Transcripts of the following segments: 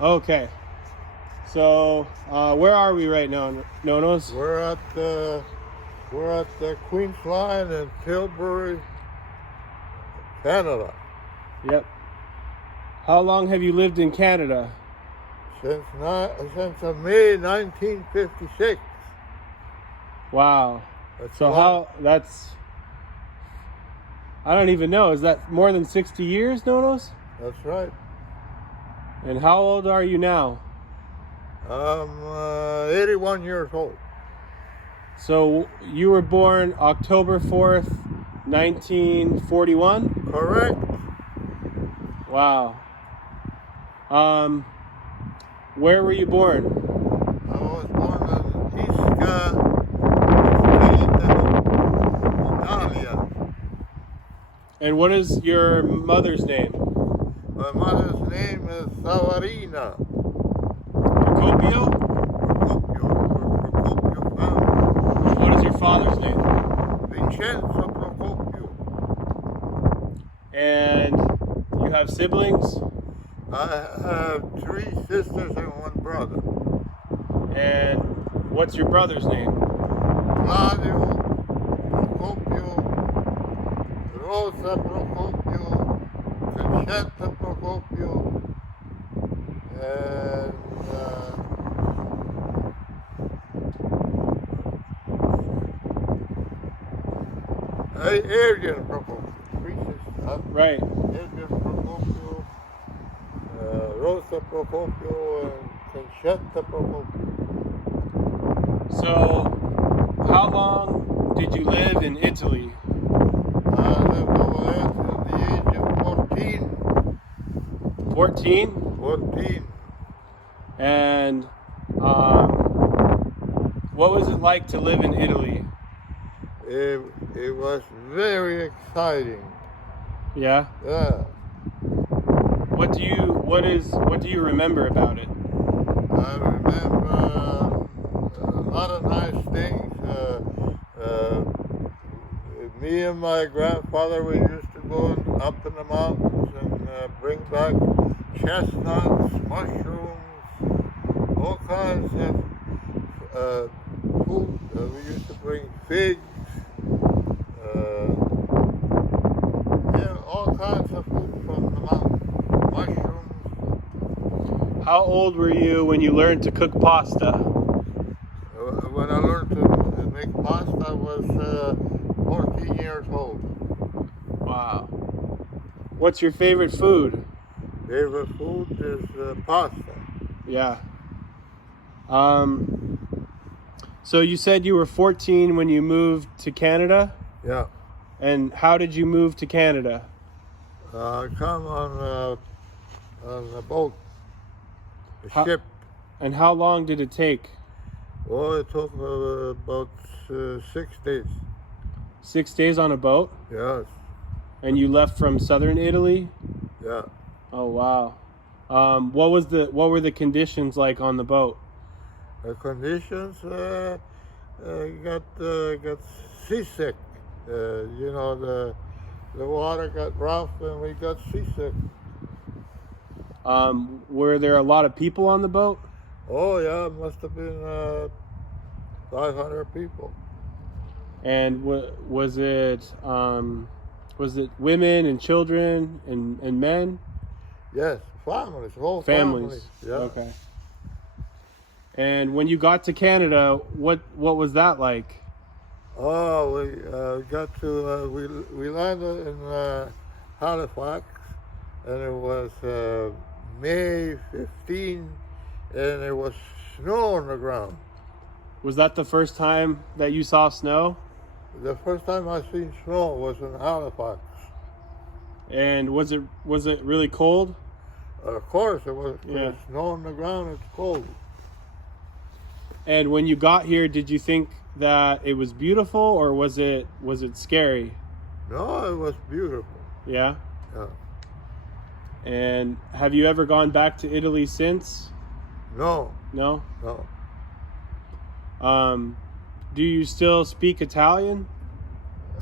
Okay. So, where are we right now, Nonos? We're at the Queen's Line in Tilbury, Canada. Yep. How long have you lived in Canada? Since May 1956. Wow. That's I don't even know. Is that more than 60 years, Nonos? That's right. And how old are you now? I'm 81 years old. So you were born October 4th, 1941? Correct. Wow. Where were you born? I was born in Ischia, Italia. And what is your mother's name? My mother's name is Savarina. Procopio? Procopio family. What is your father's name? Vincenzo Procopio. And you have siblings? I have 3 sisters and 1 brother. And what's your brother's name? Claudio Procopio, Rosa Procopio, Conchetta Procopio, and Adrian Procopio. 3 sisters. Right. Adrian Procopio, Rosa Procopio, and Conchetta Procopio. So, how long did you live in Italy? I lived over there till the age of 14. 14? 14. And what was it like to live in Italy? It was very exciting. Yeah. Yeah. What do you remember about it? I remember a lot of nice things. Me and my grandfather, we used to go up in the mountains and bring back chestnuts, mushrooms, all kinds of food. We used to bring figs, all kinds of food from the mountain, mushrooms. How old were you when you learned to cook pasta? When I learned to make pasta, I was 14 years old. Wow. What's your favorite food? Favorite food is pasta. Yeah. So you said you were 14 when you moved to Canada? Yeah. And how did you move to Canada? I come on a boat, a ship. And how long did it take? Oh, it took about 6 days. 6 days on a boat? Yes. And you left from southern Italy? Yeah. Oh wow. What were the conditions like on the boat? The conditions got seasick. The water got rough and we got seasick. Were there a lot of people on the boat? Oh yeah, it must have been 500 people. And was it women and children and men? Yes, families, whole Families. Yeah. Okay. And when you got to Canada, what was that like? Oh, we landed in Halifax, and it was May 15, and there was snow on the ground. Was that the first time that you saw snow? The first time I seen snow was in Halifax. And was it really cold? Of course, it was. Yeah. Snow on the ground, it's cold. And when you got here, did you think that it was beautiful, or was it scary? No, it was beautiful. Yeah. Yeah. And have you ever gone back to Italy since? No. No? No. Do you still speak Italian?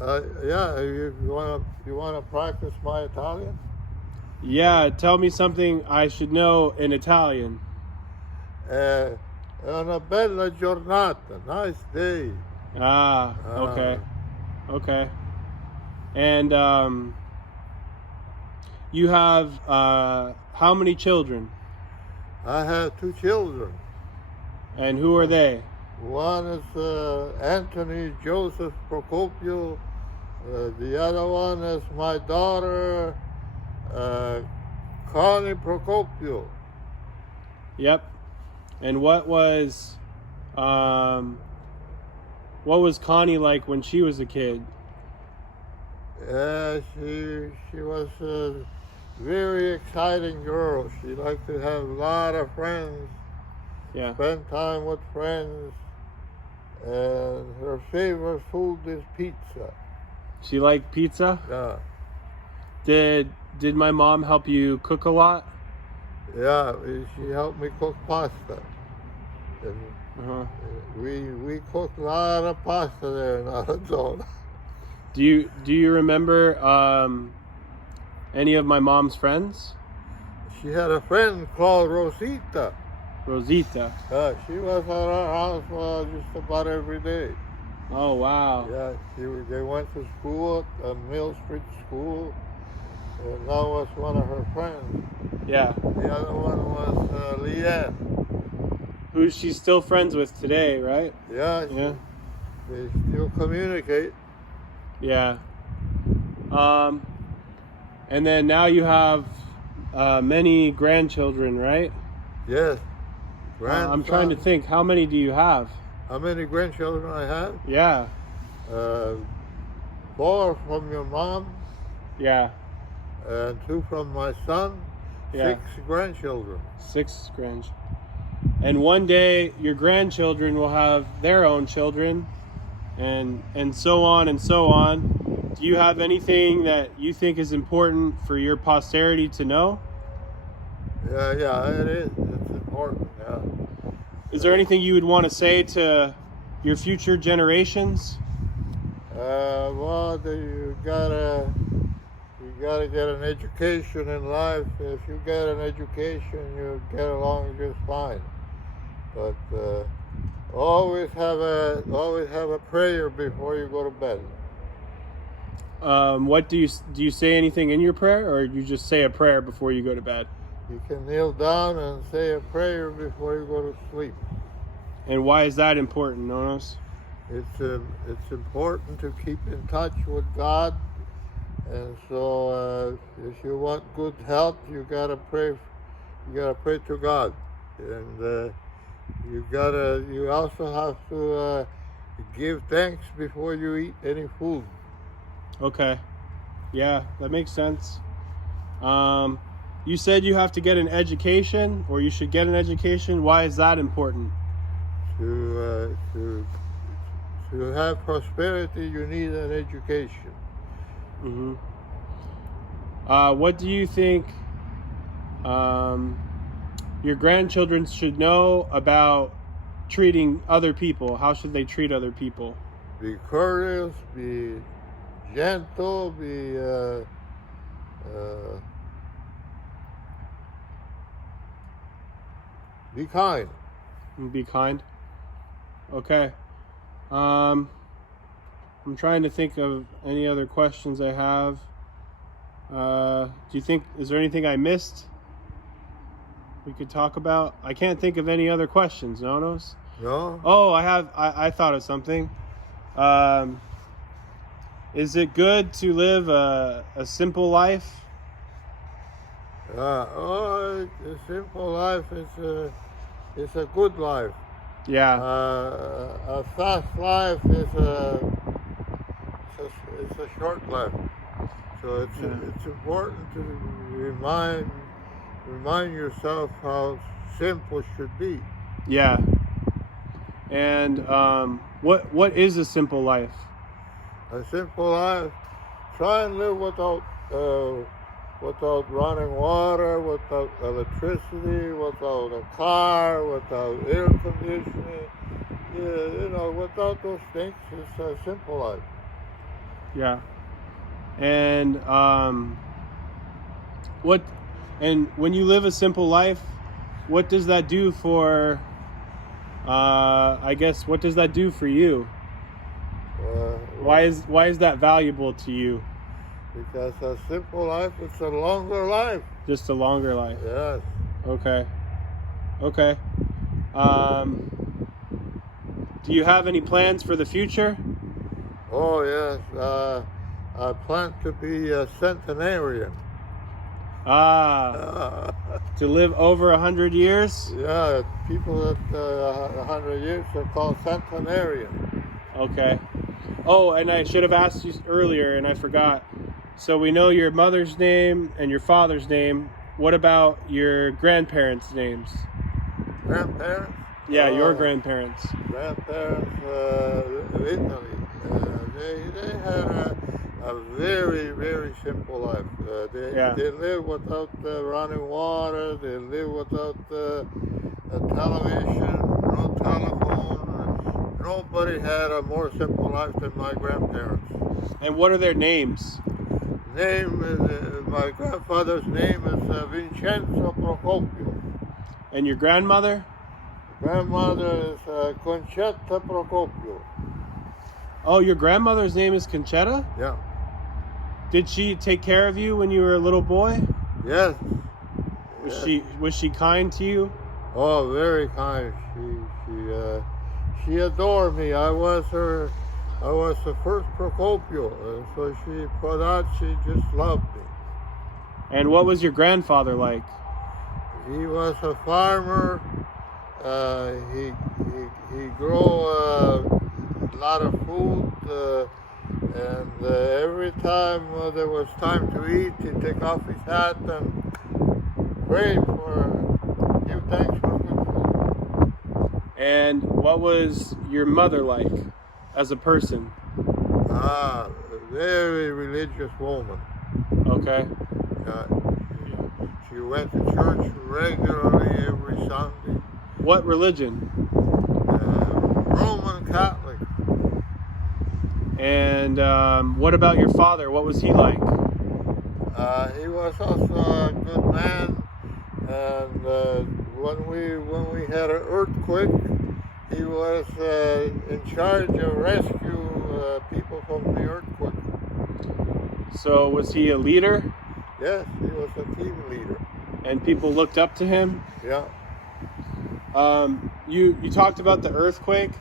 Yeah. You wanna practice my Italian? Yeah, tell me something I should know in Italian. È una bella giornata, nice day. Ah, Uh, okay. Okay. And you have how many children? I have two children. And who are they? One is Anthony Joseph Procopio. The other one is my daughter, Connie Procopio. Yep. And what was Connie like when she was a kid? She was a very exciting girl. She liked to have a lot of friends, Yeah. spend time with friends, and her favorite food is pizza. She liked pizza? Yeah, Did my mom help you cook a lot? yeah. She helped me cook pasta. And Uh-huh. we cooked a lot of pasta there in Arizona. Do you remember any of my mom's friends? She had a friend called Rosita. Rosita. She was at our house just about every day. Oh wow. Yeah, they went to school at Mill Street School, and that was one of her friends. Yeah. The other one was Leanne. Who she's still friends with today, right? Yeah, Yeah. They still communicate. Yeah. And then now you have many grandchildren, right? Yes. I'm trying to think. How many do you have? How many grandchildren I have? Yeah. 4 from your mom, Yeah. and 2 from my son. Yeah. 6 grandchildren. 6 grandchildren. And one day your grandchildren will have their own children, and so on and so on. Do you have anything that you think is important for your posterity to know? Yeah, it is. It's important. Yeah. Is there anything you would want to say to your future generations? Well, you gotta get an education in life. If you get an education, you get along just fine. But always have a prayer before you go to bed. What do you say anything in your prayer, or you just say a prayer before you go to bed? You can kneel down and say a prayer before you go to sleep. And why is that important, Nonos? It's important to keep in touch with God, and so if you want good health, you gotta pray. You gotta pray to God, and you also have to give thanks before you eat any food. Okay. Yeah, that makes sense. You said you have to get an education, or you should get an education. Why is that important? To have prosperity, you need an education. Mm-hmm. What do you think your grandchildren should know about treating other people? How should they treat other people? Be courteous, be gentle, be kind. Be kind. Okay. I'm trying to think of any other questions I have. Do you think, is there anything I missed we could talk about? I can't think of any other questions, Nonos. No? Oh, I thought of something. Is it good to live a simple life? A simple life is a good life. Yeah. A fast life is a short life. So it's important to remind yourself how simple should be. Yeah. And what is a simple life? A simple life, try and live without running water, without electricity, without a car, without air conditioning. Without those things, it's a simple life. What, and when you live a simple life, what does that do for, I guess, what does that do for you? Why is that valuable to you? Because a simple life is a longer life. Just a longer life. Yes. Okay. Okay. Do you have any plans for the future? Oh yes. I plan to be a centenarian. To live over 100 years? Yeah, people that 100 years are called centenarian. Okay. Oh, and I should have asked you earlier, and I forgot. So we know your mother's name and your father's name. What about your grandparents' names? Grandparents? Yeah, your grandparents. Grandparents of Italy. They had a very, very simple life. They lived without running water. They lived without a television, no telephone. Nobody had a more simple life than my grandparents. And what are their names? My grandfather's name is Vincenzo Procopio. And your grandmother? Grandmother is Concetta Procopio. Oh, your grandmother's name is Conchetta? Yeah. Did she take care of you when you were a little boy? Yes. Was she kind to you? Oh, very kind. She adored me. I was the first Procopio, so for that she just loved me. And what was your grandfather like? He was a farmer. He grew a lot of food, and every time there was time to eat, he'd take off his hat and give thanks for good food. And what was your mother like as a person? A very religious woman. Okay. She went to church regularly every Sunday. What religion? Roman Catholic. And what about your father? What was he like? He was also a good man. And when we had an earthquake, he was in charge of rescue people from the earthquake. So was he a leader? Yes, he was a team leader. And people looked up to him? Yeah. You talked about the earthquake.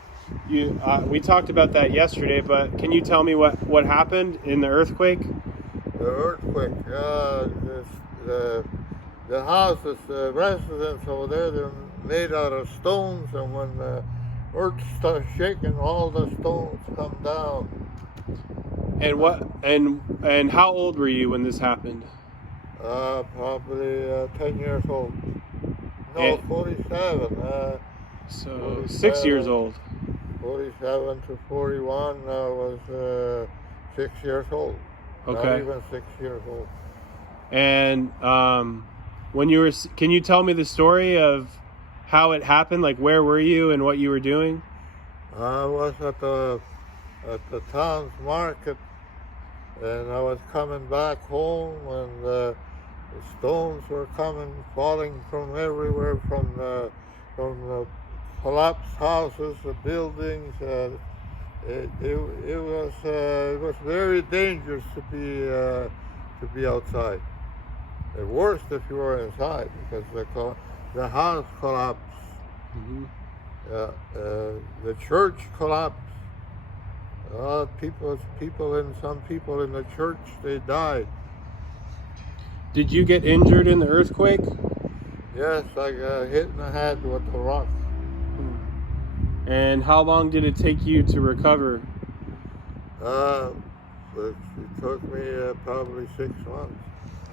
We talked about that yesterday, but can you tell me what happened in the earthquake? The earthquake. The houses, the residents over there, they're made out of stones, and when the earth starts shaking, all the stones come down. And how old were you when this happened? Probably 10 years old. No, 47. So 6 years old. 47 to 41 was 6 years old. Okay. Not even 6 years old. And can you tell me the story of how it happened? Like, where were you and what you were doing? I was at the town's market, and I was coming back home, and the stones were falling from everywhere, from the collapsed houses, the buildings. It was very dangerous to be outside. The worst if you were inside, because the house collapsed. Mm-hmm. The church collapsed. Some people in the church, they died. Did you get injured in the earthquake? Yes, I got hit in the head with a rock. And how long did it take you to recover? It took me probably 6 months.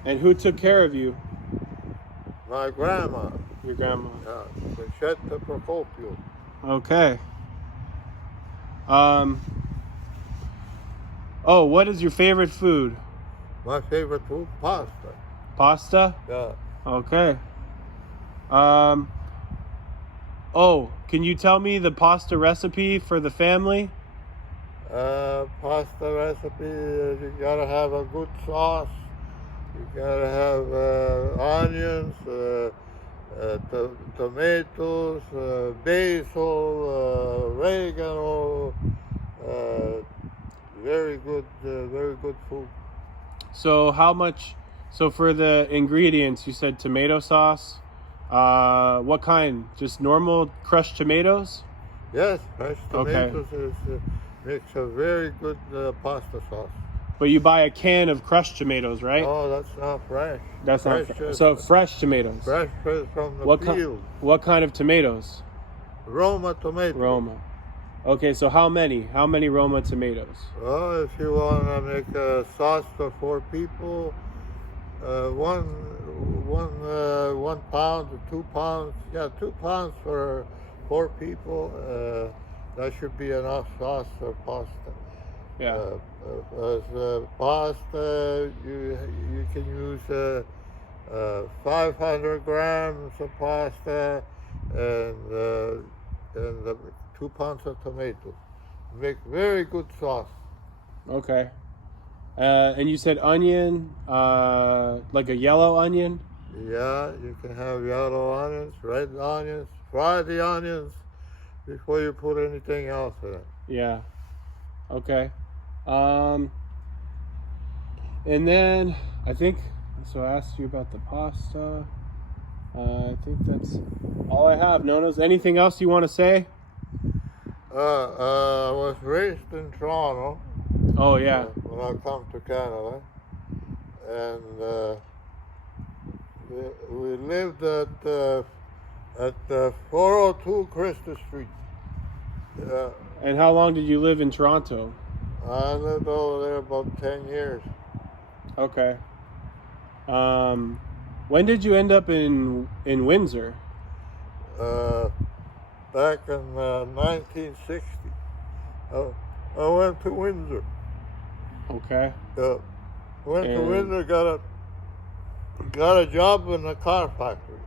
And who took care of you? My grandma. Your grandma. Yeah, Concetta Procopio. Okay. Oh, what is your favorite food? My favorite food, pasta. Pasta? Yeah. Okay. Oh, can you tell me the pasta recipe for the family? Pasta recipe, you gotta have a good sauce. You gotta have onions, tomatoes, basil, oregano. Very good food. So how much? So for the ingredients, you said tomato sauce. What kind? Just normal crushed tomatoes? Yes, fresh Okay. tomatoes makes a very good pasta sauce. But you buy a can of crushed tomatoes, right? Oh, that's not fresh. That's fresh, not so fresh tomatoes. Fresh from the What field. What kind of tomatoes? Roma tomato. Roma. Okay, so how many? How many Roma tomatoes? Well, if you want to make a sauce for 4 people, 1 pound to 2 pounds. Yeah, 2 pounds for 4 people. That should be enough sauce for pasta. Yeah. Pasta, you can use 500 grams of pasta and 2 pounds of tomatoes. Make very good sauce. Okay. And you said onion, like a yellow onion? Yeah, you can have yellow onions, red onions. Fry the onions before you put anything else in it. Yeah. Okay. And then I think so. I asked you about the pasta. I think that's all I have. Nonos. Anything else you want to say? I was raised in Toronto. Oh yeah. When I come to Canada, and we lived at 402 Christie Street. And how long did you live in Toronto? I lived over there about 10 years. Okay. When did you end up in Windsor? Back in 1960. I went to Windsor. Okay. Went to Windsor, got a job in a car factory.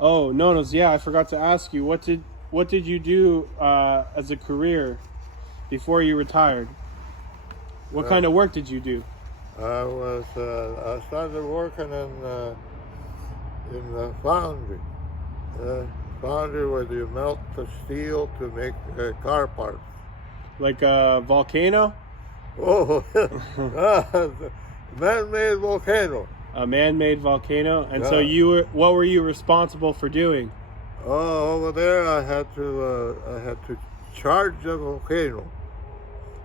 Oh, Nonos, yeah, I forgot to ask you. What did you do as a career before you retired? What kind of work did you do? I started working in the foundry. Foundry where you melt the steel to make car parts. Like a volcano? Oh, man-made volcano. A man-made volcano. And Yeah. so what were you responsible for doing? Oh, over there I had to charge the volcano.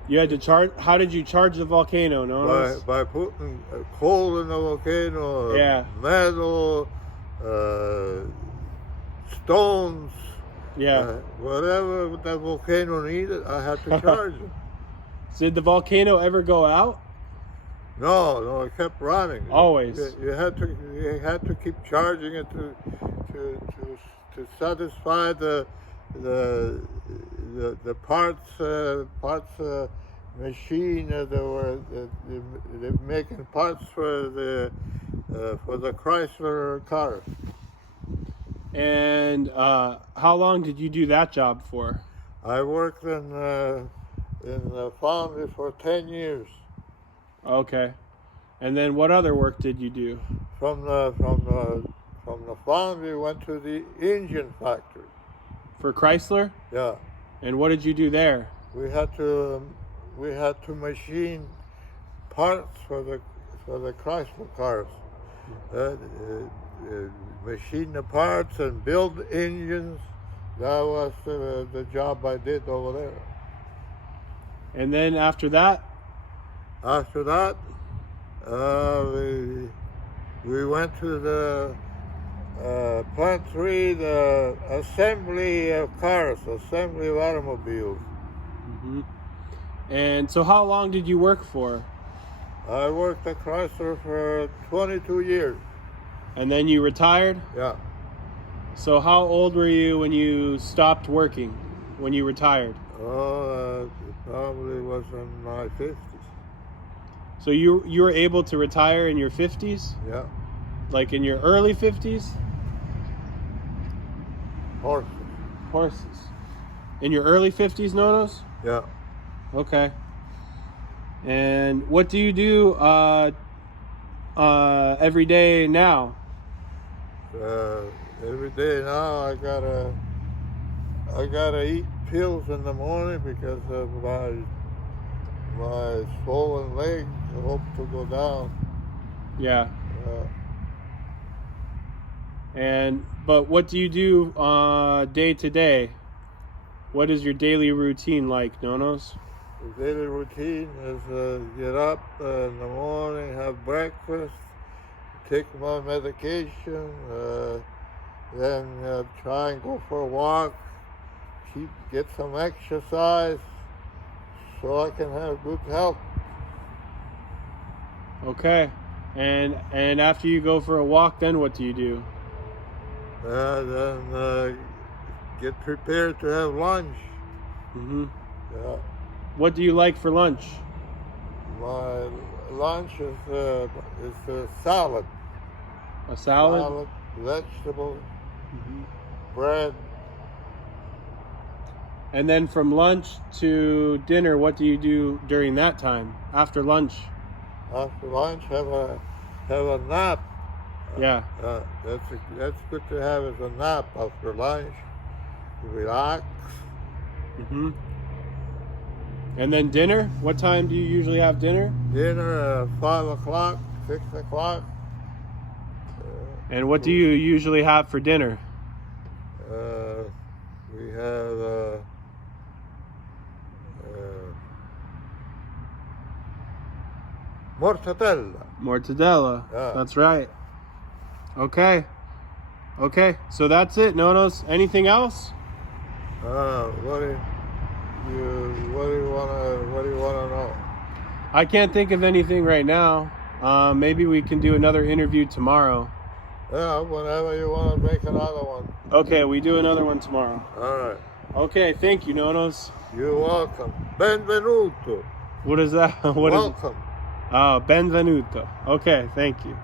You had to charge. How did you charge the volcano, Nonos? By putting coal in the volcano, Yeah. metal, stones, Yeah. whatever the volcano needed, I had to charge it. Did the volcano ever go out? No, it kept running. Always. You had to keep charging it to satisfy the parts machine. They're making parts for the Chrysler cars. And how long did you do that job for? I worked in the foundry for 10 years. Okay. And then what other work did you do? From the foundry, went to the engine factory. For Chrysler? Yeah. And what did you do there? We had to machine parts for the Chrysler cars. Machine the parts and build engines. That was the job I did over there. And then after that? After that, we went to the Plant 3, the assembly of cars, assembly of automobiles. Mm-hmm. And so how long did you work for? I worked at Chrysler for 22 years. And then you retired? Yeah. So how old were you when you stopped working, when you retired? Oh, it probably was in my 50s. So you were able to retire in your 50s? Yeah. Like in your early 50s? Horses. In your early 50s, Nonos? Yeah. Okay. And what do you do every day now? Every day now I gotta eat pills in the morning because of my swollen legs. I hope to go down. Yeah. But what do you do day to day? What is your daily routine like, Nonos? The daily routine is get up in the morning, have breakfast, take my medication, then try and go for a walk, get some exercise so I can have good health. Okay. And after you go for a walk, then what do you do? Then get prepared to have lunch. Mm-hmm. Yeah. What do you like for lunch? My lunch is a salad. A salad? Salad, vegetables, Mm-hmm. bread. And then from lunch to dinner, what do you do during that time? After lunch? After lunch, have a nap. Yeah. That's good to have as a nap after lunch. Relax. Mm-hmm. And then dinner? What time do you usually have dinner? Dinner at 5 o'clock, 6 o'clock. And what do you usually have for dinner? We have mortadella. Mortadella. Yeah. That's right. Okay. Okay. So that's it, Nonos. Anything else? What do you wanna know? I can't think of anything right now. Maybe we can do another interview tomorrow. Yeah, whenever you want to make another one. Okay, we do another one tomorrow. All right. Okay, thank you, Nonos. You're welcome. Benvenuto. What is that? What is? Welcome. Benvenuto. Okay, thank you.